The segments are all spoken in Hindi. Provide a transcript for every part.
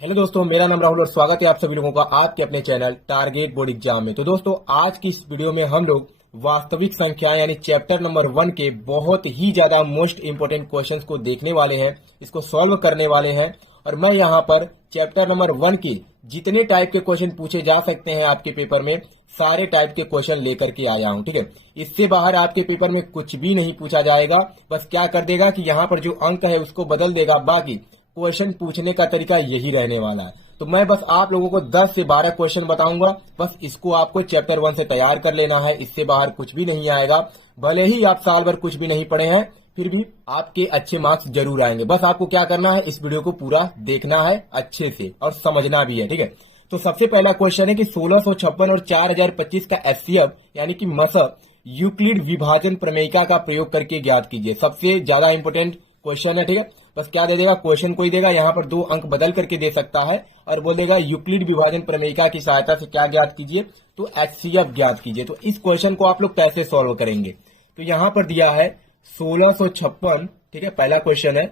हेलो दोस्तों, मेरा नाम राहुल और स्वागत है आप सभी लोगों का आपके अपने चैनल टारगेट बोर्ड एग्जाम में। तो दोस्तों, आज की इस वीडियो में हम लोग वास्तविक संख्या यानी चैप्टर नंबर 1 के बहुत ही ज्यादा मोस्ट इंपोर्टेंट क्वेश्चंस को देखने वाले हैं, इसको सॉल्व करने वाले हैं। और मैं यहाँ पर चैप्टर नंबर 1 के जितने टाइप के क्वेश्चन पूछे जा सकते हैं आपके पेपर में, सारे टाइप के क्वेश्चन लेकर के आया हूँ। ठीक है, इससे बाहर आपके पेपर में कुछ भी नहीं पूछा जाएगा। बस क्या कर देगा कि यहाँ पर जो अंक है उसको बदल देगा, बाकी क्वेश्चन पूछने का तरीका यही रहने वाला है। तो मैं बस आप लोगों को 10 से 12 क्वेश्चन बताऊंगा, बस इसको आपको चैप्टर 1 से तैयार कर लेना है। इससे बाहर कुछ भी नहीं आएगा। भले ही आप साल भर कुछ भी नहीं पढ़े हैं, फिर भी आपके अच्छे मार्क्स जरूर आएंगे। बस आपको क्या करना है, इस वीडियो को पूरा देखना है अच्छे से और समझना भी है। ठीक है, तो सबसे पहला क्वेश्चन है कि 1656 और 4025 का एचसीएफ यानी कि मसअ यूक्लिड विभाजन प्रमेयिका का प्रयोग करके ज्ञात कीजिए। सबसे ज्यादा इंपोर्टेंट क्वेश्चन है। ठीक है, बस क्या दे देगा, क्वेश्चन को ही देगा, यहाँ पर 2 अंक बदल करके दे सकता है और बोल देगा यूक्लिड विभाजन प्रमेयिका की सहायता से क्या ज्ञात कीजिए, तो एचसीएफ ज्ञात कीजिए। तो इस क्वेश्चन को आप लोग कैसे सॉल्व करेंगे, तो यहाँ पर दिया है 1656। ठीक है, पहला क्वेश्चन है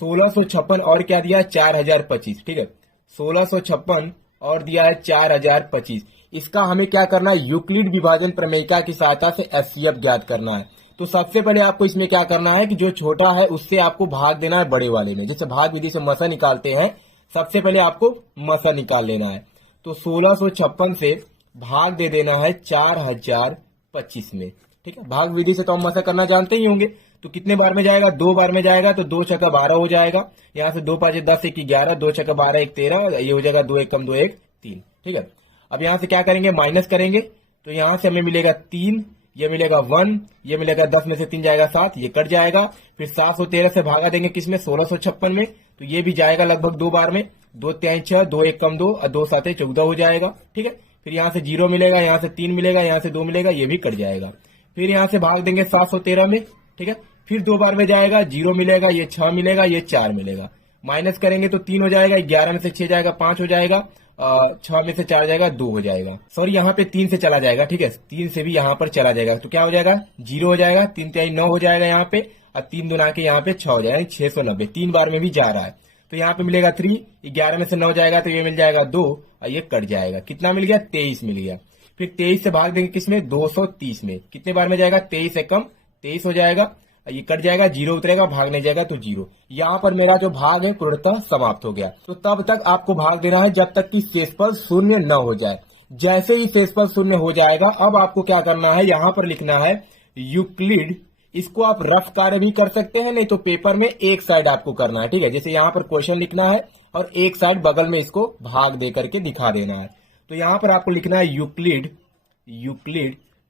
1656 और क्या दिया है 4025। ठीक है, 1656 और दिया है 4025। इसका हमें क्या करना है, यूक्लिड विभाजन प्रमेयिका की सहायता से एचसीएफ ज्ञात करना है। तो सबसे पहले आपको इसमें क्या करना है कि जो छोटा है उससे आपको भाग देना है बड़े वाले में। जैसे भाग विधि से मसा निकालते हैं, सबसे पहले आपको मसा निकाल लेना है। तो 1656 से भाग दे देना है 4025 में। ठीक है, भाग विधि से तो हम मसा करना जानते ही होंगे। तो कितने बार में जाएगा, 2 बार में जाएगा। तो 2 छक्का 12 हो जाएगा। यहाँ से 2 5 10 1 11, 2 छक्का 12 1 13, ये हो जाएगा 2 1 कम 2 1 3। ठीक है, अब यहाँ से क्या करेंगे, माइनस करेंगे। तो यहाँ से हमें मिलेगा 3, ये मिलेगा 1, ये मिलेगा 10 में से 3 जाएगा 7, ये कट जाएगा। फिर 713 से भागा देंगे किसमें, 1656 में। तो ये भी जाएगा लगभग 2 बार में। 2 3 6, 2 1 कम 2 और 2 7 14 हो जाएगा। ठीक है, फिर यहाँ से 0 मिलेगा, यहाँ से 3 मिलेगा, यहाँ से 2 मिलेगा, ये भी कट जाएगा। फिर यहाँ से भाग देंगे 713 में। ठीक है, फिर 2 बार में जाएगा, 0 मिलेगा, ये 6 मिलेगा, ये 4 मिलेगा। माइनस करेंगे तो 3 हो जाएगा, 11 में से 6 जाएगा 5 हो जाएगा, 6 में से 4 जाएगा 2 हो जाएगा। सॉरी, यहाँ पे 3 से चला जाएगा। ठीक है, 3 से भी यहाँ पर चला जाएगा तो क्या हो जाएगा, 0 हो जाएगा। 3 3 9 हो जाएगा यहाँ पे, और 3 2 के यहाँ पे 6 हो जाएगा, 690। 3 बार में भी जा रहा है तो यहाँ पे मिलेगा 3। 11 में से 9 जाएगा तो ये मिल जाएगा 2 और ये कट जाएगा। कितना मिल गया, 23 मिल गया। फिर 23 से भाग देंगे किसमें, 230 में। कितने बार में जाएगा, 23 से कम 23 हो जाएगा, ये कट जाएगा, 0 उतरेगा, भागने जाएगा तो 0। यहाँ पर मेरा जो भाग है पूर्णतः समाप्त हो गया। तो तब तक आपको भाग देना है जब तक कि शेषफल शून्य न हो जाए। जैसे ही शेषफल शून्य हो जाएगा, अब आपको क्या करना है, यहाँ पर लिखना है यूक्लिड। इसको आप रफ कार्य भी कर सकते हैं, नहीं तो पेपर में एक साइड आपको करना है। ठीक है, जैसे यहाँ पर क्वेश्चन लिखना है और एक साइड बगल में इसको भाग दे करके दिखा देना है। तो यहाँ पर आपको लिखना है यूक्लिड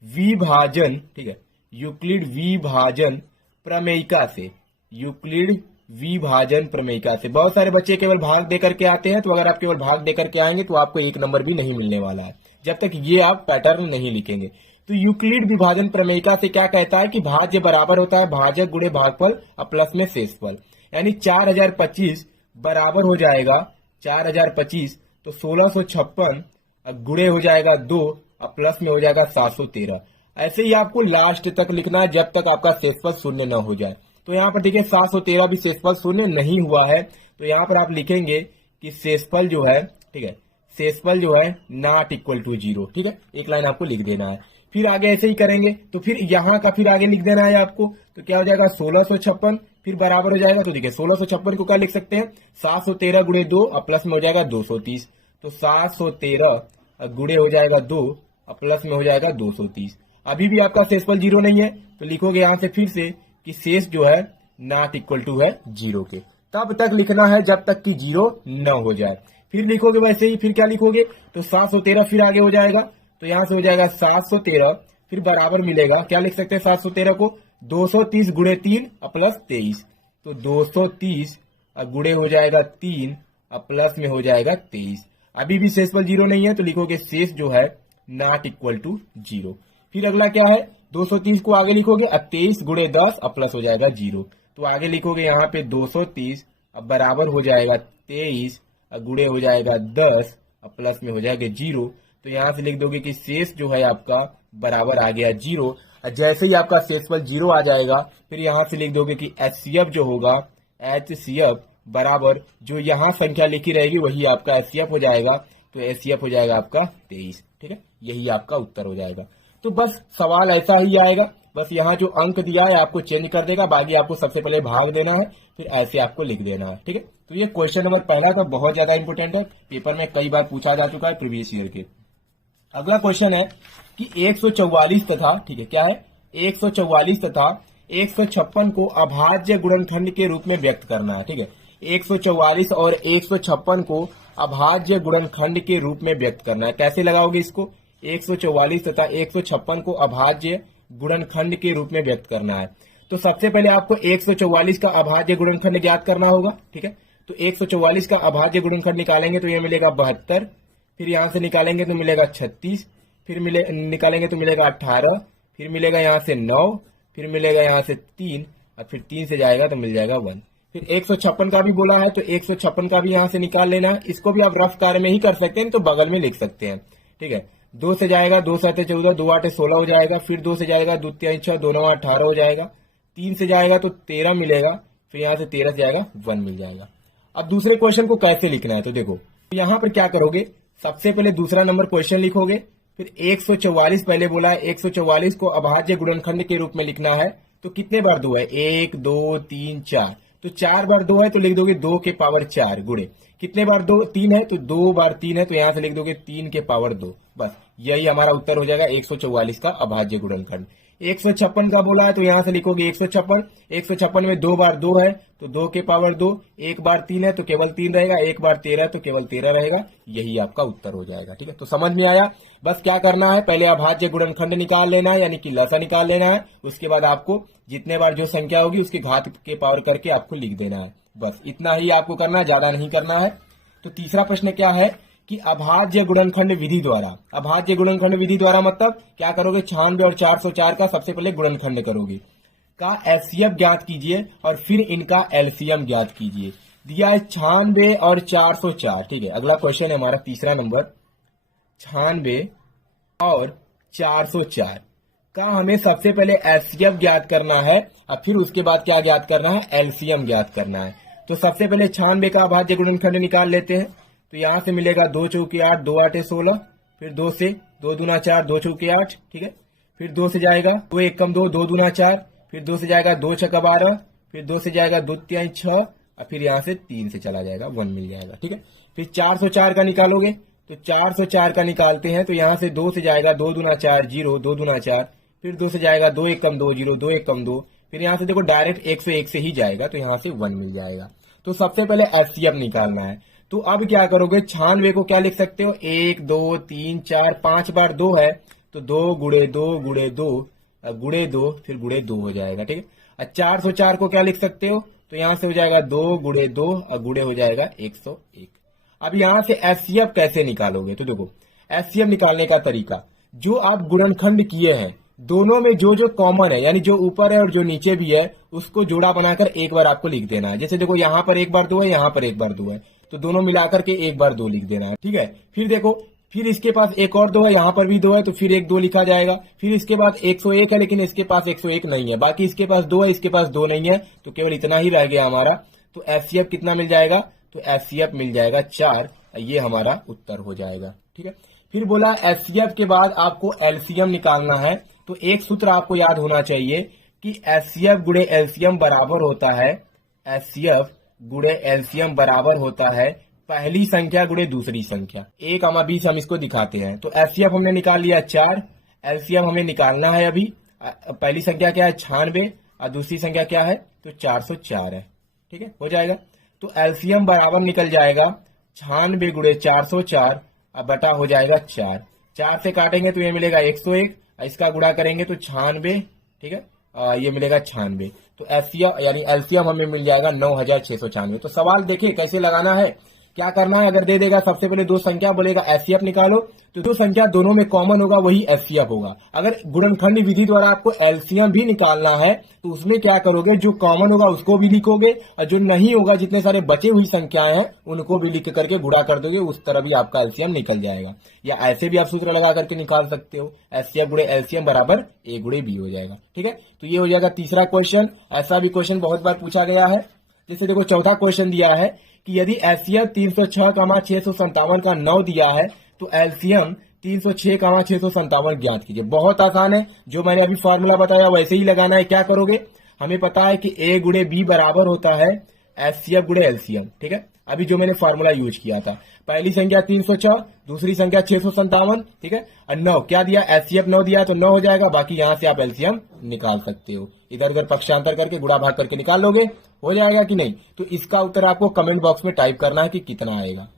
विभाजन। ठीक है, यूक्लिड विभाजन प्रमेयिका से, यूक्लिड विभाजन प्रमेयिका से। बहुत सारे बच्चे केवल भाग देकर के आते हैं, तो अगर आप केवल भाग देकर के आएंगे तो आपको 1 नंबर भी नहीं मिलने वाला है, जब तक ये आप पैटर्न नहीं लिखेंगे। तो यूक्लिड विभाजन प्रमेयिका से क्या कहता है कि भाज्य बराबर होता है भाजक गुणे भागफल और प्लस में शेषफल। यानी 4025 बराबर हो जाएगा 4025, तो 1656 गुणे हो जाएगा 2 और प्लस में हो जाएगा 713। ऐसे ही आपको लास्ट तक लिखना है जब तक आपका शेषफल शून्य न हो जाए। तो यहाँ पर देखिए 713 भी शेषफल शून्य नहीं हुआ है, तो यहाँ पर आप लिखेंगे कि शेषफल जो है, ठीक है, शेषफल जो है नॉट इक्वल टू 0। ठीक है, एक लाइन आपको लिख देना है। फिर आगे ऐसे ही करेंगे तो फिर यहाँ का फिर आगे लिख देना है आपको। तो क्या हो जाएगा, 1656 फिर बराबर हो जाएगा। तो देखिए 1656 को क्या लिख सकते हैं, 713 गुणे 2 और प्लस में हो जाएगा 230। तो 713 गुणे हो जाएगा 2 और प्लस में हो जाएगा 230। अभी भी आपका शेषफल 0 नहीं है, तो लिखोगे यहां से फिर से कि शेष जो है नॉट इक्वल टू है 0 के। तब तक लिखना है जब तक कि 0 न हो जाए। फिर लिखोगे वैसे ही, फिर क्या लिखोगे, तो 713 फिर आगे हो जाएगा। तो यहां से हो जाएगा 713 फिर बराबर मिलेगा, क्या लिख सकते हैं 713 को, 230 गुणे 3 और प्लस 23। तो 230 गुणे हो जाएगा 3 और प्लस में हो जाएगा 23। अभी भी शेषफल 0 नहीं है, तो लिखोगे शेष जो है नॉट इक्वल टू 0। फिर अगला क्या है, 230 को आगे लिखोगे, अब 23 गुणे 10 अब प्लस हो जाएगा 0। तो आगे लिखोगे यहाँ पे 230 अब बराबर हो जाएगा 23 गुणे हो जाएगा 10 अब प्लस में हो जाएगा 0। तो यहाँ से लिख दोगे कि शेष जो है आपका बराबर आ गया 0। जैसे ही आपका शेषफल 0 आ जाएगा, फिर यहाँ से लिख दोगे कि एचसीएफ जो होगा, एचसीएफ बराबर जो यहाँ संख्या लिखी रहेगी वही आपका एचसीएफ हो जाएगा। तो एचसीएफ हो जाएगा आपका 23। ठीक है, यही आपका उत्तर हो जाएगा। तो बस सवाल ऐसा ही आएगा, बस यहाँ जो अंक दिया है आपको चेंज कर देगा, बाकी आपको सबसे पहले भाग देना है, फिर ऐसे आपको लिख देना है। ठीक है, तो ये क्वेश्चन नंबर पहला था, बहुत ज्यादा इंपोर्टेंट है, पेपर में कई बार पूछा जा चुका है प्रीवियस ईयर के। अगला क्वेश्चन है कि 144 तथा, ठीक है क्या है, 144 तथा 156 को अभाज्य गुणनखंड के रूप में व्यक्त करना है। ठीक है, 144 और 156 को अभाज्य गुणनखंड के रूप में व्यक्त करना है। कैसे लगाओगे इसको, 144 तथा 156 को अभाज्य गुणनखंड के रूप में व्यक्त करना है। तो सबसे पहले आपको 144 का अभाज्य गुणनखंड ज्ञात करना होगा। ठीक है, तो 144 का अभाज्य गुणनखंड निकालेंगे तो ये मिलेगा 72, फिर यहां से निकालेंगे तो मिलेगा 36, फिर निकालेंगे तो मिलेगा 18, फिर मिलेगा यहाँ से 9, फिर मिलेगा यहाँ से 3, और फिर 3 से जाएगा तो मिल जाएगा 1। फिर 156 का भी बोला है तो 156 का भी यहाँ से निकाल लेना है। इसको भी आप रफ कार्य में ही कर सकते हैं, तो बगल में लिख सकते हैं। ठीक है, 2 से जाएगा 2 7 14, 2 8 16 हो जाएगा, फिर 2 से जाएगा 2 3 6, 2 9 18 हो जाएगा, 3 से जाएगा तो 13 मिलेगा, फिर यहाँ से 13 से जाएगा 1 मिल जाएगा। अब दूसरे क्वेश्चन को कैसे लिखना है तो देखो, यहाँ पर क्या करोगे, सबसे पहले दूसरा नंबर क्वेश्चन लिखोगे, फिर 144 पहले बोला है, 144 को अभाज्य गुणनखंड के रूप में लिखना है। तो कितने बार 2 है, 1 2 3 4, तो 4 बार 2 है तो लिख दोगे 2 के पावर 4 गुणे, कितने बार 2 3 है तो 2 बार 3 है तो यहां से लिख दोगे 3 के पावर 2। बस यही हमारा उत्तर हो जाएगा 144 का अभाज्य गुणनखंड। 156 का बोला है तो यहां से लिखोगे 156 में 2 बार 2 है तो 2 के पावर 2, 1 बार 3 है तो केवल 3 रहेगा, 1 बार 13 है तो केवल 13 रहेगा, यही आपका उत्तर हो जाएगा। ठीक है, तो समझ में आया। बस क्या करना है, पहले अभाज्य गुणनखंड निकाल लेना है, यानी कि लसा निकाल लेना है, उसके बाद आपको जितने बार जो संख्या होगी उसकी घात के पावर करके आपको लिख देना है। बस इतना ही आपको करना है, ज्यादा नहीं करना है। तो तीसरा प्रश्न क्या है कि अभाज्य गुणनखंड विधि द्वारा, अभाज्य गुणनखंड विधि द्वारा मतलब क्या करोगे, 96 और 404 का सबसे पहले गुणनखंड करोगे, का एचसीएफ ज्ञात कीजिए और फिर इनका एलसीएम ज्ञात कीजिए। दिया है 96 और 404। ठीक है, अगला क्वेश्चन है हमारा तीसरा नंबर, 96 और 404 का हमें सबसे पहले एचसीएफ ज्ञात करना है और फिर उसके बाद क्या ज्ञात करना है, एलसीएम ज्ञात करना है। तो सबसे पहले 96 का अभाज्य गुणनखंड निकाल लेते हैं। तो यहां से मिलेगा 2 चौके 8, 2 8 16, फिर 2 से 2 दूना 4, 2 चौके 8। ठीक है, फिर 2 से जाएगा 2 1 कम 2, 2 दूना 4, फिर 2 से जाएगा 2 6 12, फिर 2 से जाएगा 2 3 6, और फिर यहां से 3 से चला जाएगा 1 मिल जाएगा। ठीक है, फिर 404 का निकालोगे तो 404 का निकालते हैं तो यहां से 2 से जाएगा 2 दूना 4 0, 2 दूना 4, फिर 2 से जाएगा 2 1 कम 2 0, 2 1 कम 2, फिर यहां से देखो डायरेक्ट 101 से ही जाएगा तो यहां से 1 मिल जाएगा। तो सबसे पहले एचसीएफ निकालना है। तो अब क्या करोगे, 96 को क्या लिख सकते हो, 1 2 3 4 5 बार 2 है तो 2 गुणे 2 गुणे 2 गुणे 2 फिर गुणे 2 हो जाएगा। ठीक है, 404 को क्या लिख सकते हो, तो यहां से हो जाएगा 2 गुणे 2 और गुणे हो जाएगा 101। अब यहां से एचसीएफ कैसे निकालोगे, तो देखो एचसीएफ निकालने का तरीका, जो आप गुणनखंड किए हैं दोनों में जो जो कॉमन है, यानी जो ऊपर है और जो नीचे भी है, उसको जोड़ा बनाकर एक बार आपको लिख देना है। जैसे देखो यहाँ पर 1 बार 2 है, यहाँ पर 1 बार 2 है, तो दोनों मिलाकर के 1 बार 2 लिख देना है। ठीक है, फिर देखो फिर इसके पास एक और 2 है, यहाँ पर भी 2 है तो फिर 1 2 लिखा जाएगा। फिर इसके बाद 101 है लेकिन इसके पास 101 नहीं है, बाकी इसके पास 2 है, इसके पास 2 नहीं है, तो केवल इतना ही रह गया हमारा। तो एचसीएफ कितना मिल जाएगा, तो एचसीएफ मिल जाएगा 4, ये हमारा उत्तर हो जाएगा। ठीक है, फिर बोला एचसीएफ के बाद आपको एलसीएम निकालना है। तो एक सूत्र आपको याद होना चाहिए कि एचसीएफ गुणे एलसीएम बराबर होता है, एचसीएफ गुणे एलसीएम बराबर होता है पहली संख्या गुणे दूसरी संख्या। एक हम अभी हम इसको दिखाते हैं। तो एचसीएफ हमने निकाल लिया 4, एलसीएम हमें निकालना है अभी। पहली संख्या क्या है 96 और दूसरी संख्या क्या है, तो 404 है। ठीक है, हो जाएगा। तो एलसीएम बराबर निकल जाएगा 96 गुणे 404 बटा हो जाएगा 4। 4 से काटेंगे तो ये मिलेगा 101, इसका गुणा करेंगे तो 96। ठीक है, ये मिलेगा 96। तो एचसीएफ यानी एलसीएम हमें मिल जाएगा 9696। तो सवाल देखिए कैसे लगाना है, क्या करना है, अगर दे देगा सबसे पहले 2 संख्या बोलेगा एचसीएफ निकालो, तो 2 संख्या दोनों में कॉमन होगा वही एचसीएफ होगा। अगर गुणनखंड विधि द्वारा आपको एलसीएम भी निकालना है तो उसमें क्या करोगे, जो कॉमन होगा उसको भी लिखोगे और जो नहीं होगा, जितने सारे बचे हुई संख्याएं हैं उनको भी लिख करके गुणा कर दोगे, उस तरह भी आपका एलसीएम निकल जाएगा। या ऐसे भी आप सूत्र लगा करके निकाल सकते हो, एचसीएफ गुणे एलसीएम बराबर ए गुणे बी हो जाएगा। ठीक है, तो ये हो जाएगा तीसरा क्वेश्चन। ऐसा भी क्वेश्चन बहुत बार पूछा गया है। जैसे देखो चौथा क्वेश्चन दिया है कि यदि एचसीएफ 306,657 का 9 दिया है तो एलसीएम 306,657 ज्ञात कीजिए। बहुत आसान है, जो मैंने अभी फॉर्मूला बताया वैसे ही लगाना है। क्या करोगे, हमें पता है कि ए गुणे बी बराबर होता है एचसीएफ गुणे एलसीएम, ठीक है। अभी जो मैंने फॉर्मूला यूज किया था, पहली संख्या 306, दूसरी संख्या 657, ठीक है, और 9 क्या दिया, एचसीएफ 9 दिया तो 9 हो जाएगा। बाकी यहां से आप एलसीएम निकाल सकते हो, इधर उधर पक्षांतर करके गुणा भाग करके निकाल लोगे, हो जाएगा कि नहीं। तो इसका उत्तर आपको कमेंट बॉक्स में टाइप करना है कि कितना आएगा।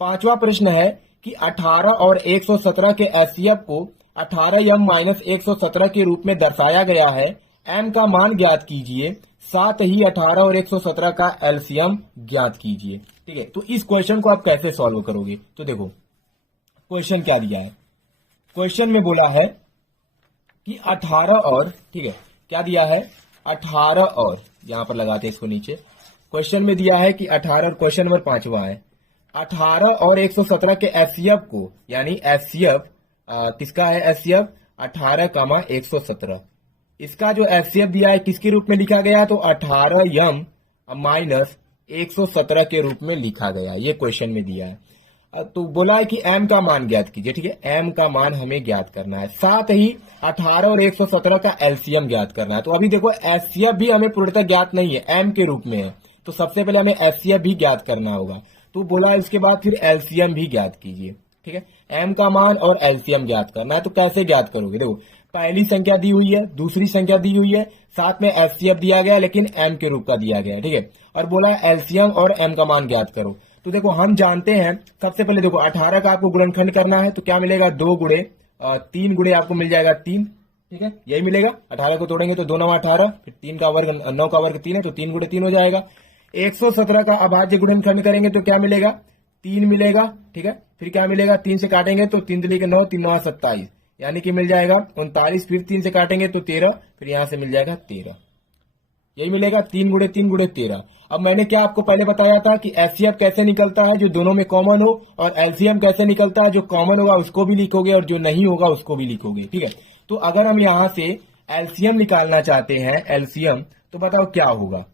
पांचवा प्रश्न है कि 18 और 117 के एचसीएफ को 18m माइनस 117 के रूप में दर्शाया गया है। m का मान ज्ञात कीजिए, साथ ही 18 और 117 का एलसीएम ज्ञात कीजिए, ठीक है। तो इस क्वेश्चन को आप कैसे सॉल्व करोगे, तो देखो क्वेश्चन क्या दिया है। क्वेश्चन में बोला है कि 18 और, ठीक है, क्या दिया है, 18 और, यहां पर लगाते हैं इसको नीचे। क्वेश्चन में दिया है कि 18 और क्वेश्चन नंबर 5वां है, 18 और 117 के एचसीएफ को, यानी एचसीएफ किसका है, एचसीएफ 18,117, इसका जो एचसीएफ दिया है किसके रूप में लिखा गया, तो 18m माइनस 117 के रूप में लिखा गया, ये क्वेश्चन में दिया है। तो बोला है कि m का मान ज्ञात कीजिए, ठीक है, m का मान हमें ज्ञात करना है, साथ ही 18 और 117 का एलसीएम ज्ञात करना है। तो अभी देखो एचसीएफ भी हमें पूर्णतः ज्ञात नहीं है, m के रूप में है, तो सबसे पहले हमें एचसीएफ भी ज्ञात करना होगा। तो बोला है उसके बाद फिर एलसीएम भी ज्ञात कीजिए, ठीक है, m का मान और एलसीएम ज्ञात करना है। तो कैसे ज्ञात करोगे, देखो पहली संख्या दी हुई है, दूसरी संख्या दी हुई है, साथ में एचसीएफ दिया गया लेकिन m के रूप का दिया गया है, ठीक है, और बोला है एलसीएम और m का मान ज्ञात करो। तो देखो हम जानते हैं, सबसे पहले देखो 18 का आपको गुणनखंड करना है, तो क्या मिलेगा, 2 गुणे 3 गुणे आपको मिल जाएगा 3, ठीक है, यही मिलेगा। 18 को तोड़ेंगे तो 2 9 18, फिर 3 का वर्ग 9 का वर्ग 3 है, तो 3 गुणे 3 हो जाएगा। 117 का अभाज्य गुणनखंड करेंगे तो क्या मिलेगा, 3 मिलेगा, ठीक है, फिर क्या मिलेगा, 3 से काटेंगे तो 3 3 9, 3 9 27, यानी कि मिल जाएगा 39, फिर 3 से काटेंगे तो 13, फिर यहां से मिल जाएगा 13, यही मिलेगा। 3 गुणे 3 गुणे 13। अब मैंने क्या आपको पहले बताया था कि एचसीएफ कैसे निकलता है, जो दोनों में कॉमन हो, और एलसीएम कैसे निकलता है, जो कॉमन होगा उसको भी लिखोगे और जो नहीं होगा उसको भी लिखोगे, ठीक है। तो अगर हम यहां से एलसीएम निकालना चाहते हैं, एलसीएम, तो बताओ क्या होगा,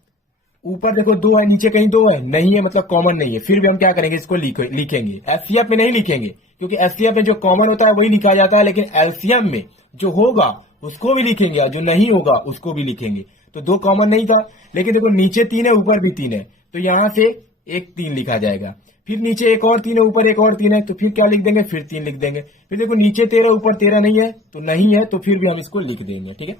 ऊपर देखो 2 है, नीचे कहीं 2 है, नहीं है, मतलब कॉमन नहीं है, फिर भी हम क्या करेंगे, इसको लिखेंगे। एचसीएफ में नहीं लिखेंगे, क्योंकि एचसीएफ में जो कॉमन होता है वही लिखा जाता है, लेकिन एलसीएम में जो होगा उसको भी लिखेंगे और जो नहीं होगा उसको भी लिखेंगे। तो 2 कॉमन नहीं था, लेकिन देखो नीचे 3 है, ऊपर भी 3 है, तो यहां से एक 3 लिखा जाएगा, फिर नीचे एक और 3 है, ऊपर एक और 3 है, तो फिर क्या लिख देंगे, फिर 3 लिख देंगे। फिर देखो नीचे 13, ऊपर 13 नहीं है, तो नहीं है, तो फिर भी हम इसको लिख देंगे, ठीक है।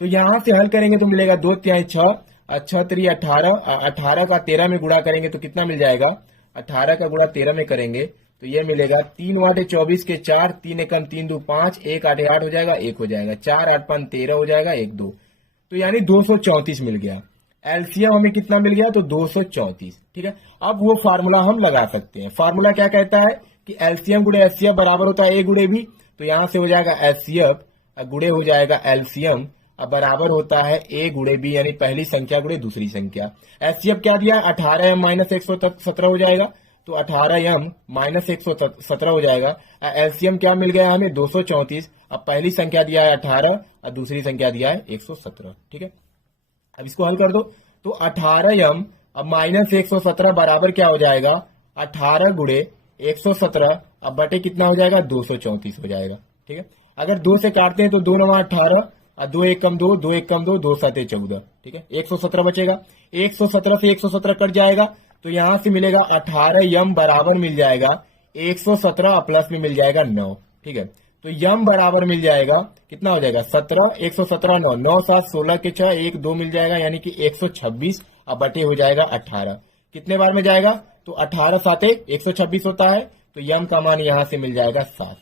तो यहां से हल करेंगे तो मिलेगा 2 तिहाई 6, 6 3 18, 18 का 13 में गुणा करेंगे तो कितना मिल जाएगा, 18 का गुणा 13 में करेंगे तो ये मिलेगा 3 8 24 के 4, 3 एकम 3 2 5, 1 8 8 हो जाएगा, 1 हो जाएगा, 4 8 5 13 हो जाएगा, 1 2, तो यानी 234 मिल गया। एलसीएम हमें कितना मिल गया, तो 234, ठीक है। अब वो फार्मूला हम लगा सकते हैं। फार्मूला क्या कहता है कि एलसीएम गुणे एचसीएफ बराबर होता है ए गुणे बी, तो यहां से हो जाएगा एचसीएफ गुणे हो जाएगा एलसीएम, अब बराबर होता है ए गुणे बी, यानी पहली संख्या गुणे दूसरी संख्या। एचसीएफ क्या दिया, 18m माइनस 117 हो जाएगा, तो 18m माइनस 117 हो जाएगा। एलसीएम क्या मिल गया हमें, 234। अब पहली संख्या दिया है 18 और दूसरी संख्या दिया है 117, ठीक है। अब इसको हल कर दो, तो 18m अब माइनस 117 बराबर क्या हो जाएगा, 18 गुणे 117, अब बटे कितना हो जाएगा, 234 हो जाएगा, ठीक है। अगर 2 से काटते हैं तो 2 9 18 और 2 1 कम 2, 2 1 कम 2, 2 7 14, ठीक है, 117 बचेगा। 117 से 117 कट जाएगा, तो यहां से मिलेगा 18m बराबर मिल जाएगा 117 प्लस में मिल जाएगा 9, ठीक है। तो यम बराबर मिल जाएगा, कितना हो जाएगा, 17, 117 9, 9 7 16 के 6, 1 2 मिल जाएगा, यानी कि 126, अब बटे हो जाएगा 18। कितने बार में जाएगा, तो 18 7 126 होता है, तो यम का मान यहां से मिल जाएगा 7,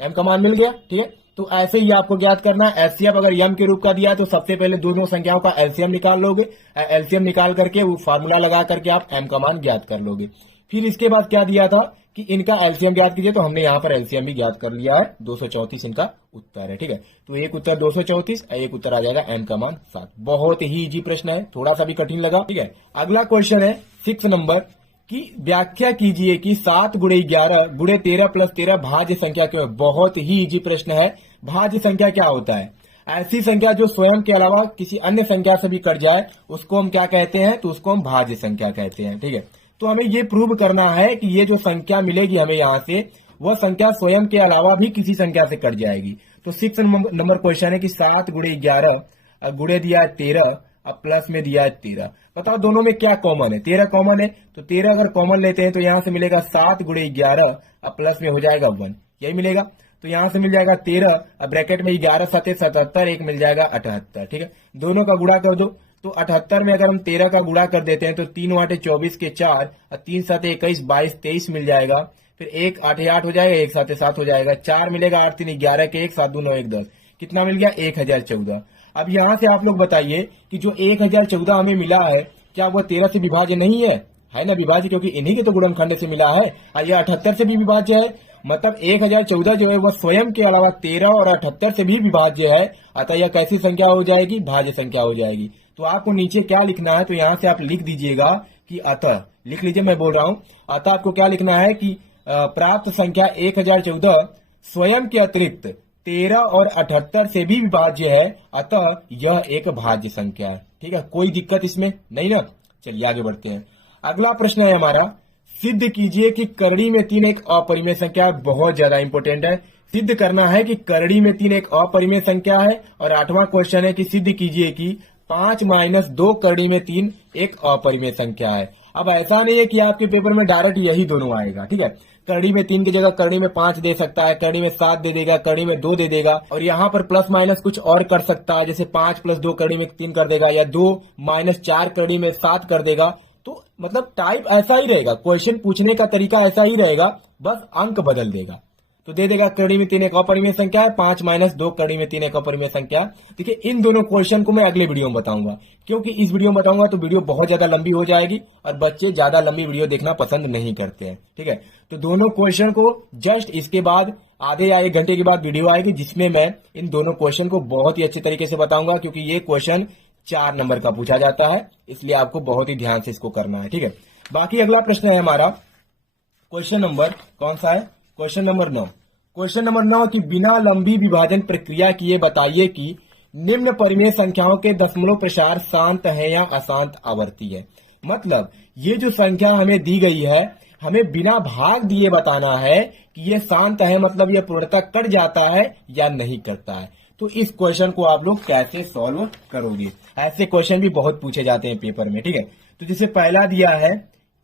यम का मान मिल गया, ठीक है। तो ऐसे ही आपको ज्ञात करना है। एचसीएफ अगर यम के रूप का दिया तो सबसे पहले दोनों संख्याओं का एलसीएम निकाल लोगे, एलसीएम निकाल करके वो फार्मूला लगा करके आप एम का मान ज्ञात कर लोगे। फिर इसके बाद क्या दिया था कि इनका एलसीएम ज्ञात कीजिए, तो हमने यहाँ पर एलसीएम भी ज्ञात कर लिया है, 234 इनका उत्तर है, ठीक है। तो एक उत्तर 234, एक उत्तर आ जाएगा एम का मान 7। बहुत ही इजी प्रश्न है, थोड़ा सा भी कठिन लगा, ठीक है। अगला क्वेश्चन है 6 नंबर की व्याख्या कीजिए कि 7 गुणे 11 गुणे 13 प्लस 13 भाज्य संख्या क्यों है। बहुत ही इजी प्रश्न है। भाज्य संख्या क्या होता है, ऐसी संख्या जो स्वयं के अलावा किसी अन्य संख्या से भी कट जाए उसको हम क्या कहते हैं, तो उसको हम भाज्य संख्या कहते हैं। ठीक है, तो हमें ये प्रूव करना है कि ये जो संख्या मिलेगी हमें यहाँ से, वह संख्या स्वयं के अलावा भी किसी संख्या से कट जाएगी। तो 6 नंबर क्वेश्चन है कि 7 गुणे 11 गुणे दिया है 13 अब प्लस में दिया है 13। बताओ दोनों में क्या कॉमन है, 13 कॉमन है, तो 13 अगर कॉमन लेते हैं तो यहां से मिलेगा 7 गुणे 11 अब प्लस में हो जाएगा 1, यही मिलेगा। तो यहां से मिल जाएगा 13, अब ब्रैकेट में 11 7 77, एक मिल जाएगा 78। ठीक है, दोनों का गुणा कर दो, तो 78 में अगर हम 13 का गुणा कर देते हैं तो 3 8 24 के 4 और 3 7 21 22 23 मिल जाएगा। फिर 1 8 8 हो जाएगा, 1 7 7 हो जाएगा, 4 मिलेगा, 8 3 11 के 1 7 2 9 1 10, कितना मिल गया 1014। अब यहां से आप लोग बताइए कि जो 1014 हमें मिला है क्या वह 13 से विभाज्य नहीं है ना विभाज्य, क्योंकि इन्हीं के तो गुणनखंड से मिला है। और यह 78 से भी विभाज्य है, मतलब 1014 जो है वह स्वयं के अलावा 13 और 78 से भी विभाज्य है। अतः यह कैसी संख्या हो जाएगी, भाज्य संख्या हो जाएगी। तो आपको नीचे क्या लिखना है, तो यहाँ से आप लिख दीजिएगा कि अतः, लिख लीजिए मैं बोल रहा हूं, अतः आपको क्या लिखना है कि प्राप्त संख्या 1014 स्वयं के अतिरिक्त 13 और 78 से भी विभाज्य है, अतः यह एक भाज्य संख्या है। ठीक है, कोई दिक्कत इसमें नहीं ना। चलिए आगे बढ़ते हैं। अगला प्रश्न है हमारा, सिद्ध कीजिए कि करड़ी में 3 एक अपरिमेय संख्या है। बहुत ज्यादा इंपॉर्टेंट है, सिद्ध करना है कि करड़ी में 3 एक अपरिमेय संख्या है। और 8वां क्वेश्चन है कि सिद्ध कीजिए कि 5 - 2 करड़ी में 3 एक अपरिमेय संख्या है। अब ऐसा नहीं है कि आपके पेपर में डायरेक्ट यही दोनों आएगा। ठीक है, करड़ी में 3 की जगह करड़ी में 5 दे सकता है, करड़ी में 7 दे देगा, करड़ी में 2 दे देगा, और यहाँ पर प्लस माइनस कुछ और कर सकता है, जैसे 5 + 2 करड़ी में 3 कर देगा, या 2 - 4 करड़ी में 7 कर देगा। तो मतलब टाइप ऐसा ही रहेगा, क्वेश्चन पूछने का तरीका ऐसा ही रहेगा, बस अंक बदल देगा। तो दे देगा करड़ी में 3 एक अपरिमेय संख्या है, 5 - 2 करड़ी में 3 एक अपरिमेय संख्या। देखिए इन दोनों क्वेश्चन को मैं अगले वीडियो में बताऊंगा, क्योंकि इस वीडियो में बताऊंगा तो वीडियो बहुत ज्यादा लंबी हो जाएगी और बच्चे ज्यादा लंबी वीडियो देखना पसंद नहीं करते हैं। ठीक है, तो दोनों क्वेश्चन को जस्ट इसके बाद आधे या 1 घंटे के बाद वीडियो आएगी, जिसमें मैं इन दोनों क्वेश्चन को बहुत ही अच्छे तरीके से बताऊंगा, क्योंकि ये क्वेश्चन 4 नंबर का पूछा जाता है, इसलिए आपको बहुत ही ध्यान से इसको करना है। ठीक है, बाकी अगला प्रश्न है हमारा, क्वेश्चन नंबर कौन सा है, क्वेश्चन नंबर 9। क्वेश्चन नंबर 9 की बिना लंबी विभाजन प्रक्रिया किए बताइए कि निम्न परिमेय संख्याओं के दशमलव प्रसार शांत है या अशांत आवर्ती है। मतलब ये जो संख्या हमें दी गई है, हमें बिना भाग दिए बताना है कि ये शांत है, मतलब ये पूर्णतः कट जाता है या नहीं करता है। तो इस क्वेश्चन को आप लोग कैसे सॉल्व करोगे, ऐसे क्वेश्चन भी बहुत पूछे जाते हैं पेपर में। ठीक है, तो जैसे पहला दिया है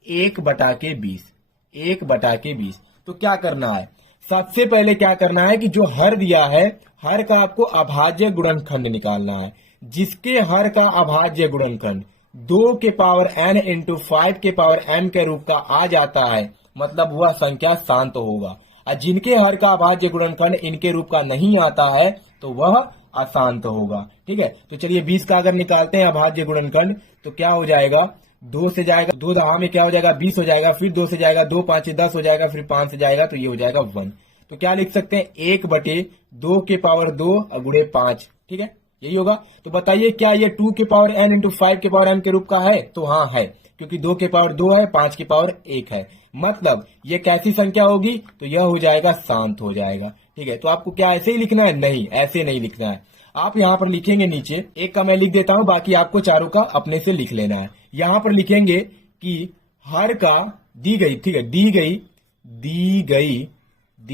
1/20, 1/20, तो क्या करना है, सबसे पहले क्या करना है कि जो हर दिया है, हर का आपको अभाज्य गुणनखंड निकालना है, जिसके हर का अभाज्य गुणनखंड 2 के पावर n × 5 के पावर m के रूप का आ जाता है, मतलब वह संख्या शांत होगा। और जिनके हर का अभाज्य गुणनखंड इनके रूप का नहीं आता है तो वह अशांत होगा। ठीक है, तो चलिए 20 का अगर निकालते हैं अभाज्य गुणनखंड, तो क्या हो जाएगा, 2 से जाएगा, 2 दहा में क्या हो जाएगा 20 हो जाएगा, फिर 2 से जाएगा, 2 5 10 हो जाएगा, फिर 5 से जाएगा तो ये हो जाएगा 1। तो क्या लिख सकते हैं, 1/2 के पावर 2 गुणे 5। ठीक है, यही होगा। तो बताइए क्या ये 2 के पावर n × 5 के पावर m के रूप का है, तो हाँ है, क्योंकि 2 के पावर 2 है, 5 के पावर 1 है, मतलब ये कैसी संख्या होगी, तो यह हो जाएगा शांत हो जाएगा। ठीक है, तो आपको क्या ऐसे ही लिखना है, नहीं ऐसे नहीं लिखना है, आप यहाँ पर लिखेंगे नीचे, एक का मैं लिख देता हूं, बाकी आपको चारों का अपने से लिख लेना है। यहाँ पर लिखेंगे कि हर का दी गई, ठीक है, दी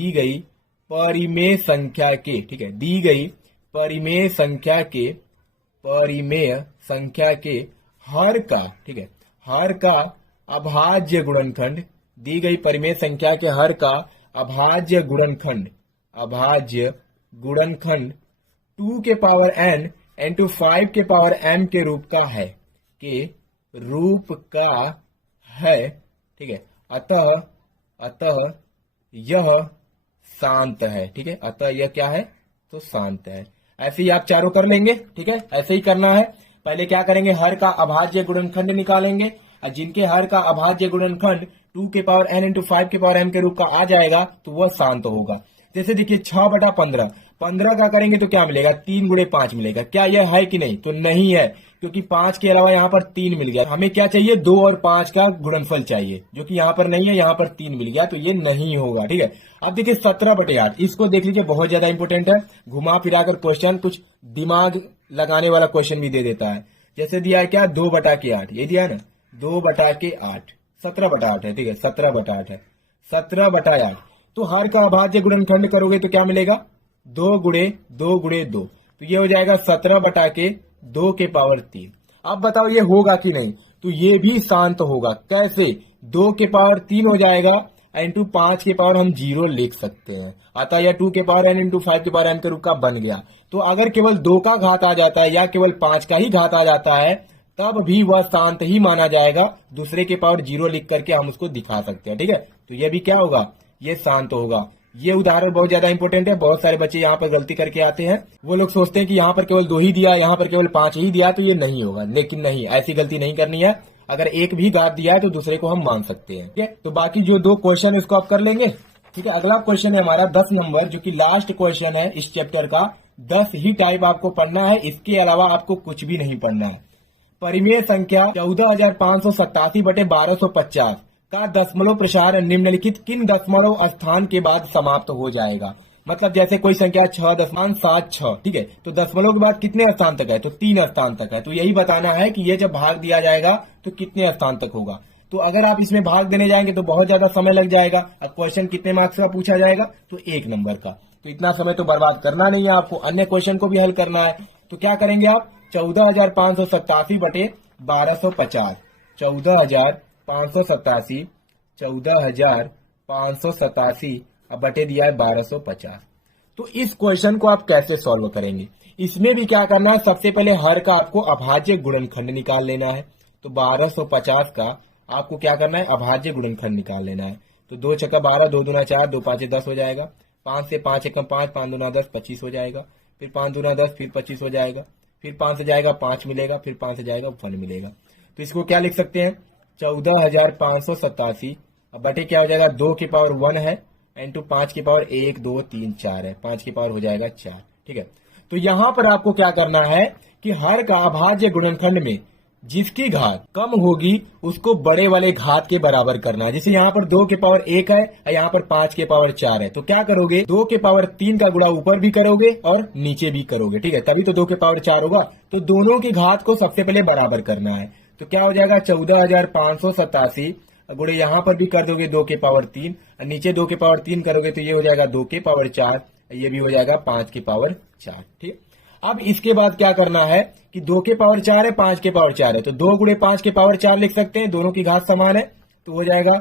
गई परिमेय संख्या के, ठीक है, दी गई परिमेय संख्या के हर का, ठीक है, हर का अभाज्य गुणनखंड, दी गई परिमेय संख्या के हर का अभाज्य गुणनखंड 2 के पावर n × 5 के पावर m के रूप का है, ठीक है, अतः यह शांत है। ठीक है, अतः यह क्या है, तो शांत है। ऐसे ही आप चारों कर लेंगे। ठीक है, ऐसे ही करना है। पहले क्या करेंगे, हर का अभाज्य गुणनखंड निकालेंगे, और जिनके हर का अभाज्य गुणनखंड 2 के पावर n × 5 के पावर m के रूप का आ जाएगा तो वह शांत होगा। जैसे देखिए 6/15, 15 का करेंगे तो क्या मिलेगा, 3 गुणे 5 मिलेगा। क्या यह है कि नहीं, तो नहीं है, क्योंकि 5 के अलावा यहाँ पर 3 मिल गया। हमें क्या चाहिए, 2 और 5 का गुणनफल चाहिए, जो कि यहाँ पर नहीं है, यहाँ पर 3 मिल गया, तो ये नहीं होगा। ठीक है, अब देखिए 17/8, इसको देख लीजिए, बहुत ज्यादा इंपोर्टेंट है। घुमा फिराकर क्वेश्चन कुछ दिमाग लगाने वाला क्वेश्चन भी दे देता है। जैसे दिया है क्या, 2/8, ये दिया है ना, 2/8, 17/8 है। ठीक है, 17/8 है, 17/8। तो हर का अभाज्य गुणनखंड करोगे तो क्या मिलेगा, 2 गुणे 2 गुणे 2, तो ये हो जाएगा 17/2 के पावर 3। अब बताओ ये होगा कि नहीं, तो ये भी शांत होगा। कैसे, 2 के पावर 3 हो जाएगा, इंटू 5 के पावर हम 0 लिख सकते हैं। अतः यह 2 के पावर n इंटू 5 के पावर n के रूप का बन गया। तो अगर केवल 2 का घात आ जाता है या केवल 5 का ही घात आ जाता है, तब भी वह शांत ही माना जाएगा। दूसरे के पावर 0 लिख करके हम उसको दिखा सकते हैं। ठीक है, तो यह भी क्या होगा, ये शांत होगा। ये उदाहरण बहुत ज्यादा इंपॉर्टेंट है। बहुत सारे बच्चे यहाँ पर गलती करके आते हैं, वो लोग सोचते हैं कि यहाँ पर केवल 2 ही दिया, यहाँ पर केवल 5 ही दिया, तो ये नहीं होगा। लेकिन नहीं, ऐसी गलती नहीं करनी है। अगर एक भी घात दिया है तो दूसरे को हम मान सकते हैं। ठीक है, तो बाकी जो 2 क्वेश्चन है उसको आप कर लेंगे। ठीक है, अगला क्वेश्चन है हमारा 10 नंबर, जो कि लास्ट क्वेश्चन है इस चैप्टर का। 10 ही टाइप आपको पढ़ना है, इसके अलावा आपको कुछ भी नहीं पढ़ना है। परिमेय संख्या 14,587/1250 का दशमलव प्रसार निम्नलिखित किन दशमलव स्थान के बाद समाप्त हो जाएगा। मतलब जैसे कोई संख्या 6.76, ठीक है, तो दशमलव के बाद कितने स्थान तक है, तो 3 स्थान तक है। तो यही बताना है कि ये जब भाग दिया जाएगा तो कितने स्थान तक होगा। तो अगर आप इसमें भाग देने जाएंगे तो बहुत ज्यादा समय लग जाएगा। अब क्वेश्चन कितने मार्क्स का पूछा जाएगा, तो 1 नंबर का। तो इतना समय तो बर्बाद करना नहीं है आपको, अन्य क्वेश्चन को भी हल करना है। तो क्या करेंगे आप, 14,587/1250, 14,587 अब बटे दिया है 1250। तो इस क्वेश्चन को आप कैसे सॉल्व करेंगे, इसमें भी क्या करना है, सबसे पहले हर का आपको अभाज्य गुणनखंड निकाल लेना है। तो 1250 का आपको क्या करना है, अभाज्य गुणनखंड निकाल लेना है। तो 2 छक्का 12, 2 दूना 4, 2 पांचे 10 हो जाएगा। 5 से 5 एकम 5, 5 दूना 10, 25 हो जाएगा। फिर 5 दूना 10, फिर 25 हो जाएगा। फिर 5 से जाएगा 5 मिलेगा, फिर 5 से जाएगा 1 मिलेगा। तो इसको क्या लिख सकते हैं, 14,587 अब बटे क्या हो जाएगा, 2 की पावर 1 है, इंटू 5 की पावर 1 2 3 4 है, 5 की पावर हो जाएगा 4। ठीक है, तो यहां पर आपको क्या करना है कि हर का अभाज्य गुणनखंड में जिसकी घात कम होगी उसको बड़े वाले घात के बराबर करना है। जैसे यहाँ पर 2 के पावर 1 है और यहाँ पर 5 के पावर 4 है, तो क्या करोगे, 2 के पावर 3 का गुणा ऊपर भी करोगे और नीचे भी करोगे। ठीक है, तभी तो 2 के पावर 4 होगा। तो दोनों की घात को सबसे पहले बराबर करना है। तो क्या हो जाएगा, 14,587 गुणे यहाँ पर भी कर दोगे 2 के पावर 3, और नीचे 2 के पावर 3 करोगे तो ये हो जाएगा 2 के पावर 4, ये भी हो जाएगा 5 के पावर 4। ठीक, अब इसके बाद क्या करना है कि 2 के पावर 4 है, 5 के पावर 4 है, तो 2 गुणे 5 के पावर 4 लिख सकते हैं, दोनों की घात समान है। तो हो जाएगा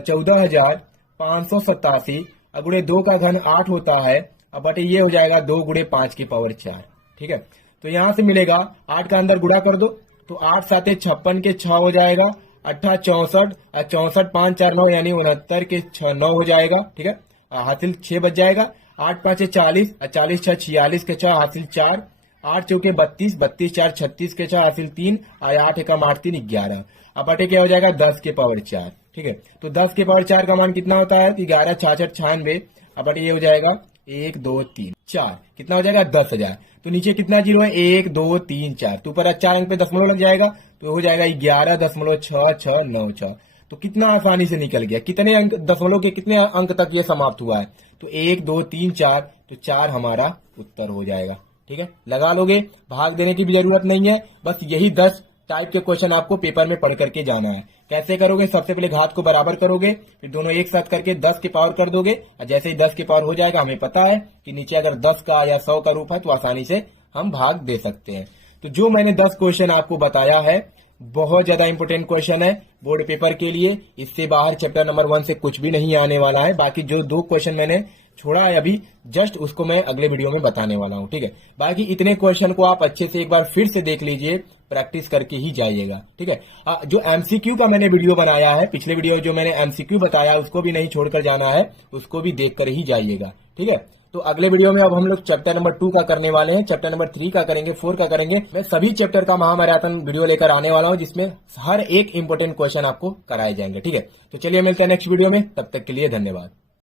14,587 गुणे 2 का घन 8 होता है, अब बटे ये हो जाएगा 2 गुणे 5 के पावर 4। ठीक है, तो यहां से मिलेगा 8 का अंदर गुणा कर दो, तो 8 7 56 के 6 हो जाएगा, 8 64, 64 5 4 9 यानी 69 के 6 9 हो जाएगा। ठीक है, हासिल 6 बच जाएगा। 8 5 40, 40 6 46 के 6 हासिल 4, 8 चौके 32, 32 4 36 के 6 हासिल 3, 8 एकम 8 3 11। अब बटे क्या हो जाएगा 10 के पावर 4। ठीक है, तो 10 के पावर 4 का मान कितना होता है, 11 66 96। अब बटे ये हो जाएगा 1 2 3 4, कितना हो जाएगा 10,000। तो नीचे कितना जीरो है, 1 2 3 4, तो ऊपर 4 अंक पे दशमलव लग जाएगा, तो हो जाएगा 11.6696। तो कितना आसानी से निकल गया, कितने अंक, दशमलव के कितने अंक तक ये समाप्त हुआ है, तो 1 2 3 4, तो 4 हमारा उत्तर हो जाएगा। ठीक है, लगा लोगे, भाग देने की भी जरूरत नहीं है। बस यही 10 टाइप के क्वेश्चन आपको पेपर में पढ़ करके जाना है। कैसे करोगे, सबसे पहले घात को बराबर करोगे, फिर दोनों एक साथ करके 10 के पावर कर दोगे, और जैसे ही 10 के पावर हो जाएगा, हमें पता है कि नीचे अगर 10 का या 100 का रूप है तो आसानी से हम भाग दे सकते हैं। तो जो मैंने 10 क्वेश्चन आपको बताया है, बहुत ज्यादा इंपोर्टेंट क्वेश्चन है बोर्ड पेपर के लिए। इससे बाहर चैप्टर नंबर 1 से कुछ भी नहीं आने वाला है। बाकी जो 2 क्वेश्चन मैंने छोड़ा है अभी जस्ट, उसको मैं अगले वीडियो में बताने वाला हूं। ठीक है, बाकी इतने क्वेश्चन को आप अच्छे से एक बार फिर से देख लीजिए, प्रैक्टिस करके ही जाइएगा। ठीक है, जो एमसीक्यू का मैंने वीडियो बनाया है, पिछले वीडियो जो मैंने एमसीक्यू बताया उसको भी नहीं छोड़कर जाना है, उसको भी देखकर ही जाइएगा। ठीक है, तो अगले वीडियो में अब हम लोग चैप्टर नंबर 2 का करने वाले हैं, चैप्टर नंबर 3 का करेंगे, 4 का करेंगे। मैं सभी चैप्टर का महामैराथन वीडियो लेकर आने वाला हूं, जिसमें हर एक इंपोर्टेंट क्वेश्चन आपको कराए जाएंगे। ठीक है, तो चलिए मिलते हैं नेक्स्ट वीडियो में, तब तक के लिए धन्यवाद।